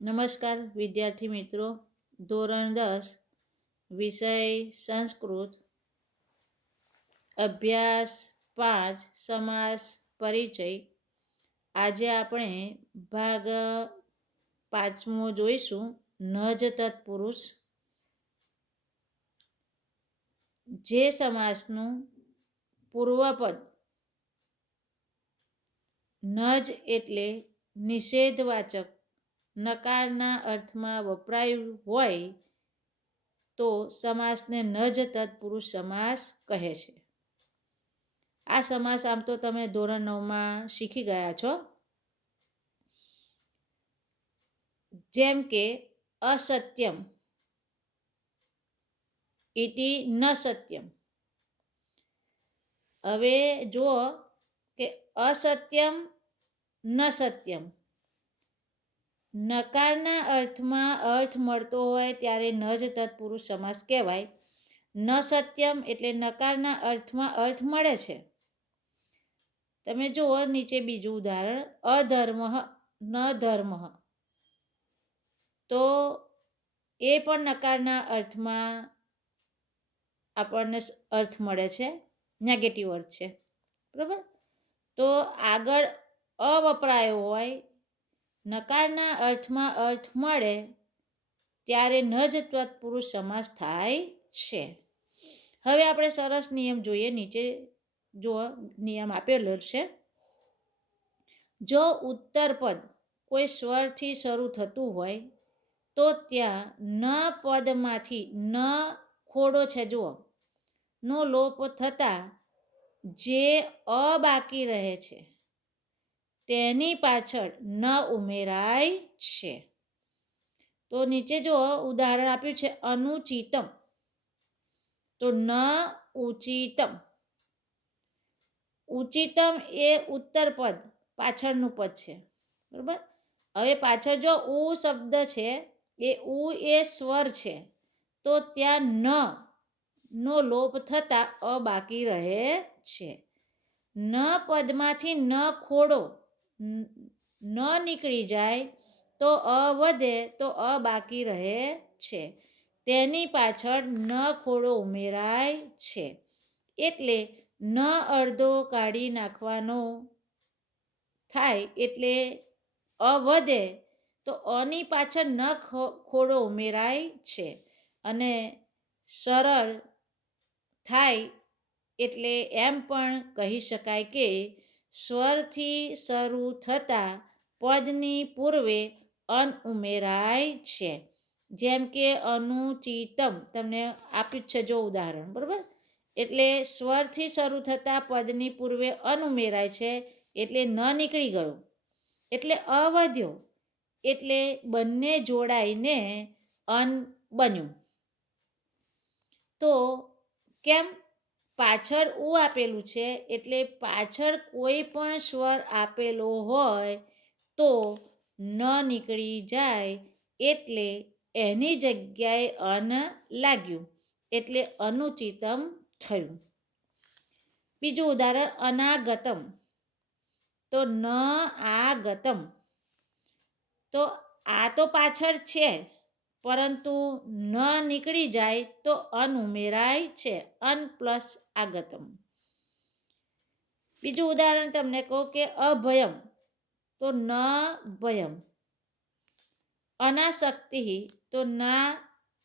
નમસ્કાર, વિદ્યાર્થી મિત્રો. ધોરણ દસ, વિષય સંસ્કૃત. અભ્યાસ પાંચ, સમાસ પરિચય. આજે આપણે ભાગ પાંચમો જોઈશું નજ તત્પુરુષ. જે સમાસનું પૂર્વપદ નજ એટલે નિષેધવાચક નકારના અર્થમાં વપરાયું હોય તો સમાસને નજ તત્પુરુષ સમાસ કહે છે. આ સમાસ આમ તો તમે ધોરણ નવમાં શીખી ગયા છો. જેમ કે અસત્યમ ઇતિ ન સત્યમ. હવે જુઓ કે અસત્યમ ન સત્યમ નકારના અર્થમાં અર્થ મળતો હોય ત્યારે ન જ તત્પુરુષ સમાસ કહેવાય. ન સત્યમ એટલે નકારના અર્થમાં અર્થ મળે છે. તમે જુઓ નીચે બીજું ઉદાહરણ, અધર્મ, ન ધર્મ. તો એ પણ નકારના અર્થમાં આપણને અર્થ મળે છે નેગેટિવ અર્થ છે. બરાબર? તો આગળ અવપરાયો હોય નકારના અર્થમાં અર્થ મળે ત્યારે ન જ તત્પુરુષ સમાસ થાય છે. હવે આપણે સરસ નિયમ જોઈએ. નીચે જો નિયમ આપેલો છે. જો ઉત્તર પદ કોઈ સ્વરથી શરૂ થતું હોય, તો ત્યાં ન પદમાંથી ન ખોડો છે. જુઓ, નો લોપ થતાં જે અ બાકી રહે છે. તેની પાછળ ન ઉમેરાય છે. તો નીચે જો ઉદાહરણ આપ્યું છે, અનુચિતમ. તો ન ઉચિતમ. ઉચિતમ એ ઉત્તર પદ, પાછળનું પદ છે. બરાબર? હવે પાછળ જો ઉ શબ્દ છે, એ ઉ એ સ્વર છે, તો ત્યાં ન, નો લોપ થતાં અ બાકી રહે છે. ન પદમાંથી ન ખોડો ન નીકળી જાય તો અ વધે તો અ બાકી રહે છે. તેની પાછળ ન ખોડો ઉમેરાય છે. એટલે ન અડધો કાઢી નાખવાનો થાય એટલે અ વધે તો અની પાછળ ન ખોડો ઉમેરાય છે. અને સરળ થાય એટલે એમ પણ કહી શકાય કે સ્વરથી શરૂ થતા પદની પૂર્વે અન ઉમેરાય છે. જેમ કે અનુચિતમ, તમને આપ્યું છે જો ઉદાહરણ, બરાબર? એટલે સ્વરથી શરૂ થતા પદની પૂર્વે અન ઉમેરાય છે, એટલે ન નીકળી ગયો. એટલે અવધ્યો, એટલે બંને જોડાઈને અન બન્યું. તો કેમ પાછળ ઉ આપેલું છે, એટલે પાછળ કોઈ પણ સ્વર આપેલો હોય તો ન નીકળી જાય એટલે એની જગ્યાએ અન લાગ્યું, એટલે અનુચિતમ થયું. બીજું ઉદાહરણ, અનાગતમ. તો ન આગતમ તો આ તો પાછળ છે. પરંતુ ન નીકળી જાય તો અન ઉમેરાય છે અન પ્લસ આગતમ. બીજું ઉદાહરણ તમને કહું કે અભયમ, તો ન ભયમ. અનાશક્તિ તો ના,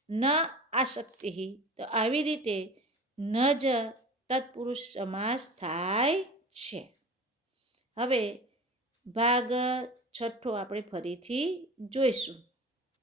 ન આશક્તિ તો આવી રીતે ન જ તત્પુરુષ સમાસ થાય છે. હવે ભાગ છઠ્ઠો આપણે ફરીથી જોઈશું.